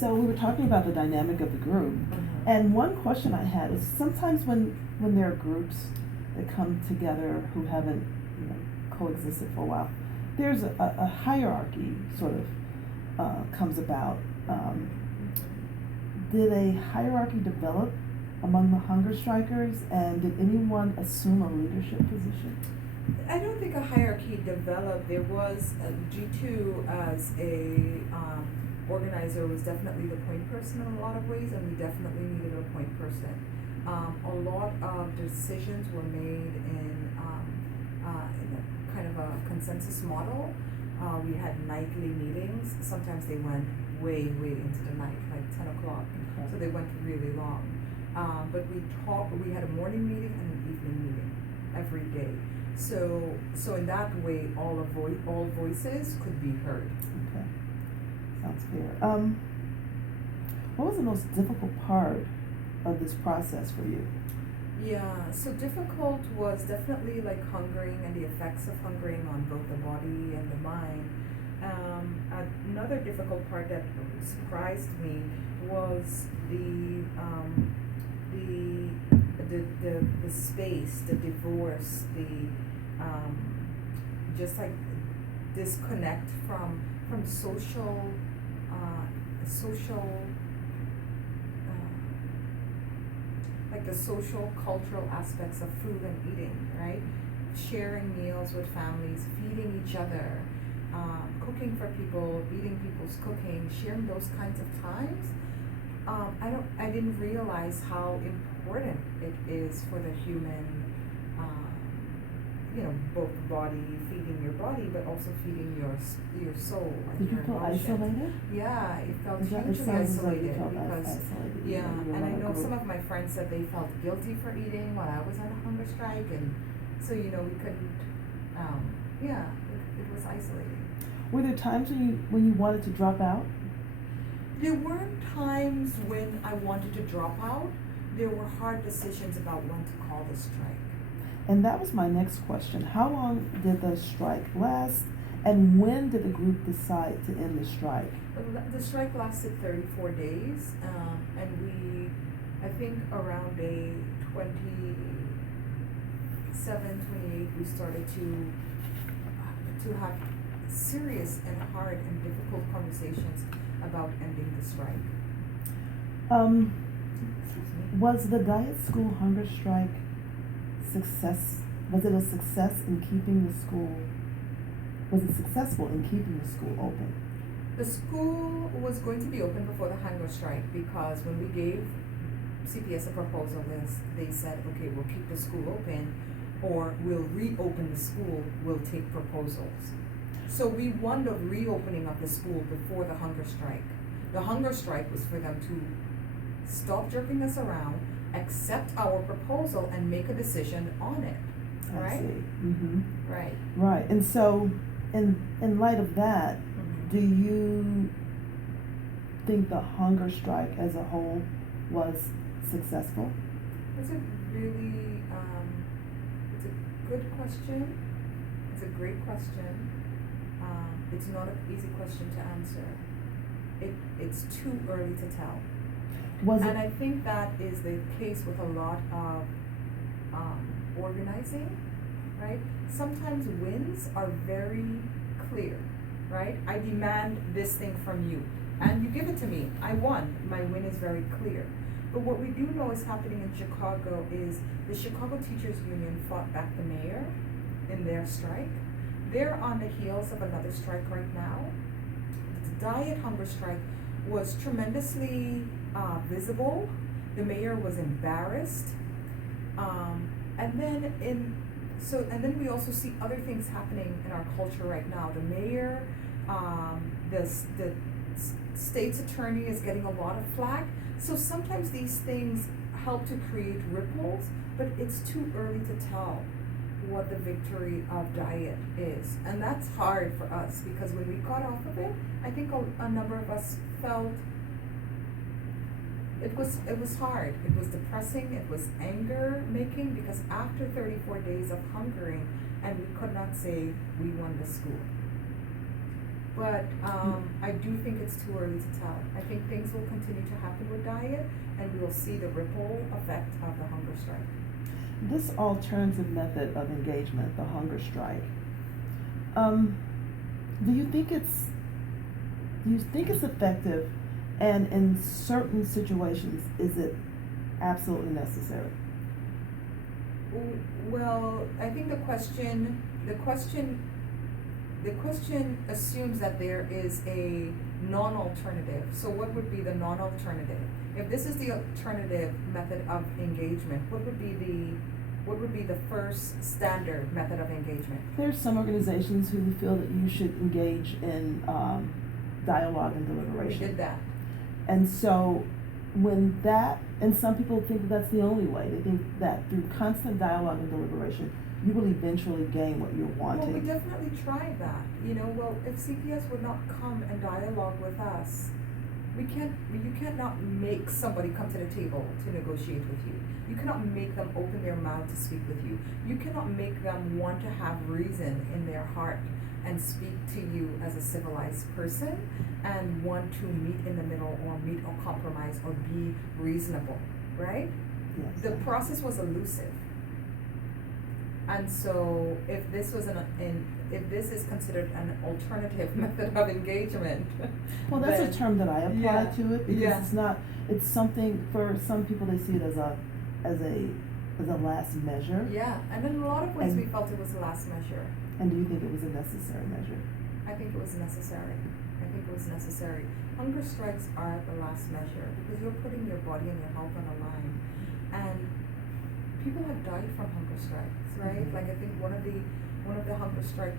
So we were talking about the dynamic of the group, Mhm. and one question I had is sometimes when there are groups that come together who haven't, coexisted for a while, there's a hierarchy sort of comes about. Did a hierarchy develop among the hunger strikers, and did anyone assume a leadership position? I don't think a hierarchy developed. There was, G2 as a organizer was definitely the point person in a lot of ways, and we definitely needed a point person. A lot of decisions were made in a kind of a consensus model. We had nightly meetings. Sometimes they went way into the night, like 10 o'clock. Okay. So they went really long. But we had a morning meeting and an evening meeting every day. So in that way, all voices could be heard. Okay, sounds fair. What was the most difficult part of this process for you? Yeah, so difficult was definitely like hungering and the effects of hungering on both the body and the mind. Another difficult part that surprised me was the space, the divorce, just like disconnect from social like the social cultural aspects of food and eating, right? Sharing meals with families, feeding each other, cooking for people, eating people's cooking, sharing those kinds of times. I didn't realize how important it is for the human, both body, feeding your body, but also feeding your soul and Did you your feel emotions. isolated? Yeah, it felt It hugely sounds like you isolated felt because isolated. yeah, You were and I in a know group. some of my friends said they felt guilty for eating while I was on a hunger strike, and so we couldn't. It was isolating. Were there times when you wanted to drop out? There weren't times when I wanted to drop out. There were hard decisions about when to call the strike. And that was my next question. How long did the strike last, and when did the group decide to end the strike? The strike lasted 34 days, and I think around day 27, 28, we started to have serious and hard and difficult conversations about ending the strike. Excuse me. Was the Diet School hunger strike success? Was it a success in keeping the school? Was it successful in keeping the school open? The school was going to be open before the hunger strike because when we gave CPS a proposal, they said, okay, we'll keep the school open, or we'll reopen the school. We'll take proposals. So we won the reopening of the school before the hunger strike. The hunger strike was for them to stop jerking us around, accept our proposal, and make a decision on it. Right? I see. Mm-hmm. Right. Right. And so, in light of that, do you think the hunger strike as a whole was successful? It's a really, it's a good question. It's a great question. It's not an easy question to answer. It's too early to tell. And I think that is the case with a lot of organizing, right? Sometimes wins are very clear, right? I demand this thing from you, and you give it to me. I won. My win is very clear. But what we do know is happening in Chicago is the Chicago Teachers Union fought back the mayor in their strike. They're on the heels of another strike right now. The diet hunger strike was tremendously visible. The mayor was embarrassed. And then we also see other things happening in our culture right now. The mayor, the state's attorney is getting a lot of flack. So sometimes these things help to create ripples, but it's too early to tell what the victory of diet is. And that's hard for us because when we got off of it, I think a number of us felt it was hard. It was depressing. It was anger making because after 34 days of hungering, and we could not say we won the school. But I do think it's too early to tell. I think things will continue to happen with diet, and we will see the ripple effect of the hunger strike. This alternative method of engagement, the hunger strike, do you think it's effective, and in certain situations is it absolutely necessary? Well, I think the question assumes that there is a non-alternative. So what would be the non-alternative? If this is the alternative method of engagement, what would be the first standard method of engagement? There's some organizations who feel that you should engage in dialogue and We deliberation. did that. And so and some people think that that's the only way. They think that through constant dialogue and deliberation, you will eventually gain what you're wanting. Well, we definitely tried that. Well, if CPS would not come and dialogue with us, you can't not make somebody come to the table to negotiate with you. You cannot make them open their mouth to speak with you. You cannot make them want to have reason in their heart and speak to you as a civilized person and want to meet in the middle or meet or compromise or be reasonable, right? Yes. The process was elusive. And so if this is considered an alternative method of engagement, Well, that's then, a term that I apply yeah, to it because yeah. it's something, for some people they see it as a last measure. Yeah, and in a lot of ways And- we felt it was the last measure. And do you think it was a necessary measure? I think it was necessary. Hunger strikes are the last measure because you're putting your body and your health on the line. And people have died from hunger strikes, right? Mhm. Like I think one of the hunger strikes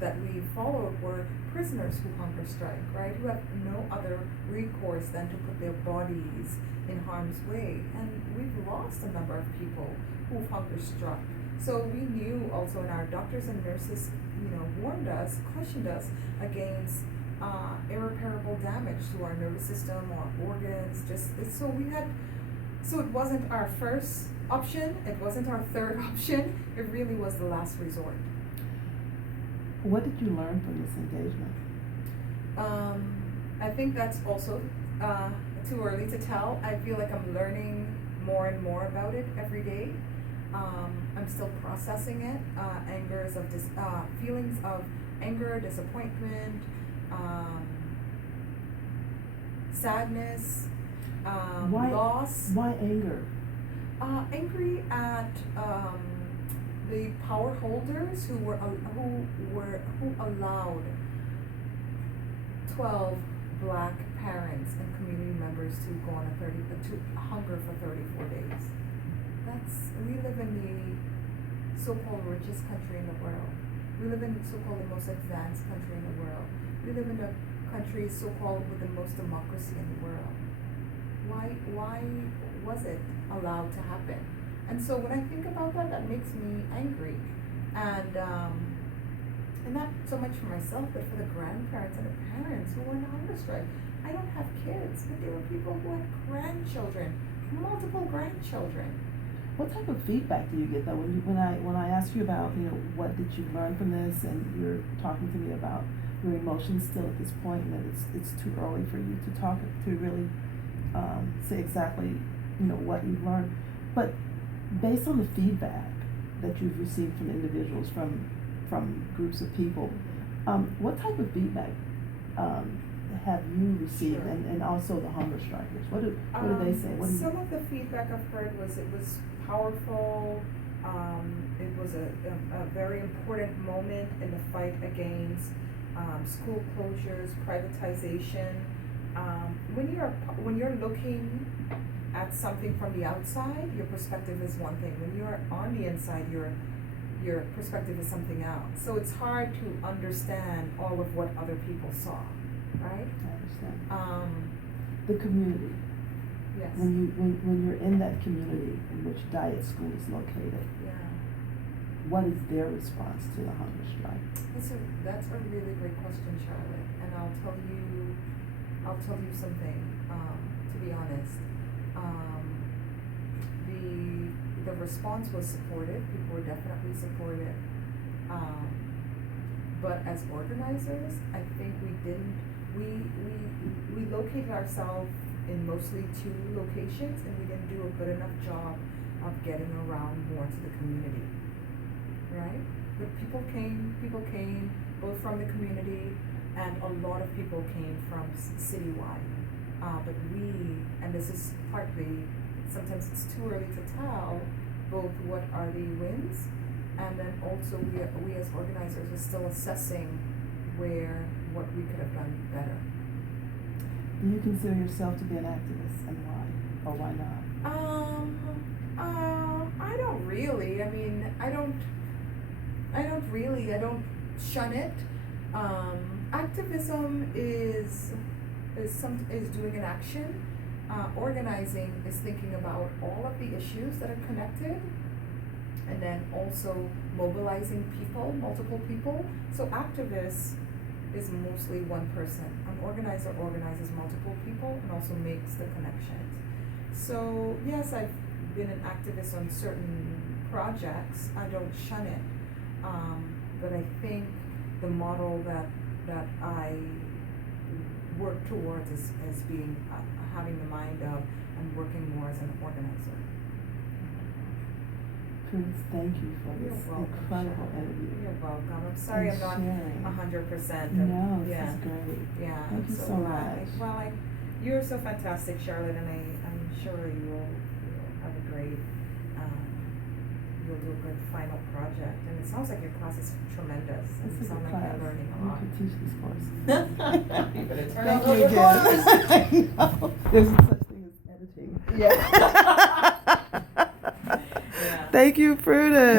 that we followed were prisoners who hunger strike, right? Who have no other recourse than to put their bodies in harm's way. And we've lost a number of people who've hunger struck. So we knew also, and our doctors and nurses, warned us, cautioned us against irreparable damage to our nervous system or organs. So it wasn't our first option. It wasn't our third option. It really was the last resort. What did you learn from this engagement? I think that's also too early to tell. I feel like I'm learning more and more about it every day. I'm still processing it. Feelings of anger, disappointment, sadness, loss. Why anger? Angry at the power holders who allowed 12 Black parents and community members to go on to hunger for 34 days. We live in the so-called richest country in the world. We live in so-called the most advanced country in the world. We live in the country so-called with the most democracy in the world. Why was it allowed to happen? And so when I think about that, that makes me angry. And not so much for myself, but for the grandparents and the parents who were on hunger strike. I don't have kids, but there were people who had grandchildren, multiple grandchildren. What type of feedback do you get though when I ask you about what did you learn from this, and you're talking to me about your emotions still at this point, and that it's too early for you to really say exactly what you've learned, but based on the feedback that you've received from individuals, from groups of people, what type of feedback have you received? Sure. And also the hunger strikers? What do they say? Some of the feedback I've heard was it was powerful. It was a very important moment in the fight against school closures, privatization. When you're looking at something from the outside, your perspective is one thing. When you're on the inside, your perspective is something else. So it's hard to understand all of what other people saw, right? I understand. The community. Yes. When you're in that community in which Diet School is located, Yeah. what is their response to the hunger strike? That's a really great question, Charlotte. And I'll tell you something. To be honest, the response was supportive. People were definitely supportive. But as organizers, I think we didn't, we located ourselves in mostly 2 locations, and we didn't do a good enough job of getting around more to the community, right? But people came both from the community, and a lot of people came from citywide. But and this is partly, sometimes it's too early to tell both what are the wins, and then also we as organizers are still assessing what we could have done better. Do you consider yourself to be an activist, and why, or why not? I don't really. I mean, I don't shun it. Activism is doing an action. Organizing is thinking about all of the issues that are connected, and then also mobilizing people, multiple people. So activist is mostly one person. An organizer organizes multiple people and also makes the connections. So yes, I've been an activist on certain projects. I don't shun it, but I think the model that I work towards is being having the mind of and working more as an organizer. Prudence, thank you for this incredible interview. You're welcome. I'm sorry And I'm sharing. not 100%. No, this yeah. is great. Yeah. Thank you so much. You're so fantastic, Charlotte, and I'm sure you'll have a great, you'll do a good final project. And it sounds like your class is tremendous. This It is a sounds like class. you're learning a You lot. could teach this course. You better turn Thank on you those again. I know. There's no such thing as editing. Yeah. Thank you, Prudence.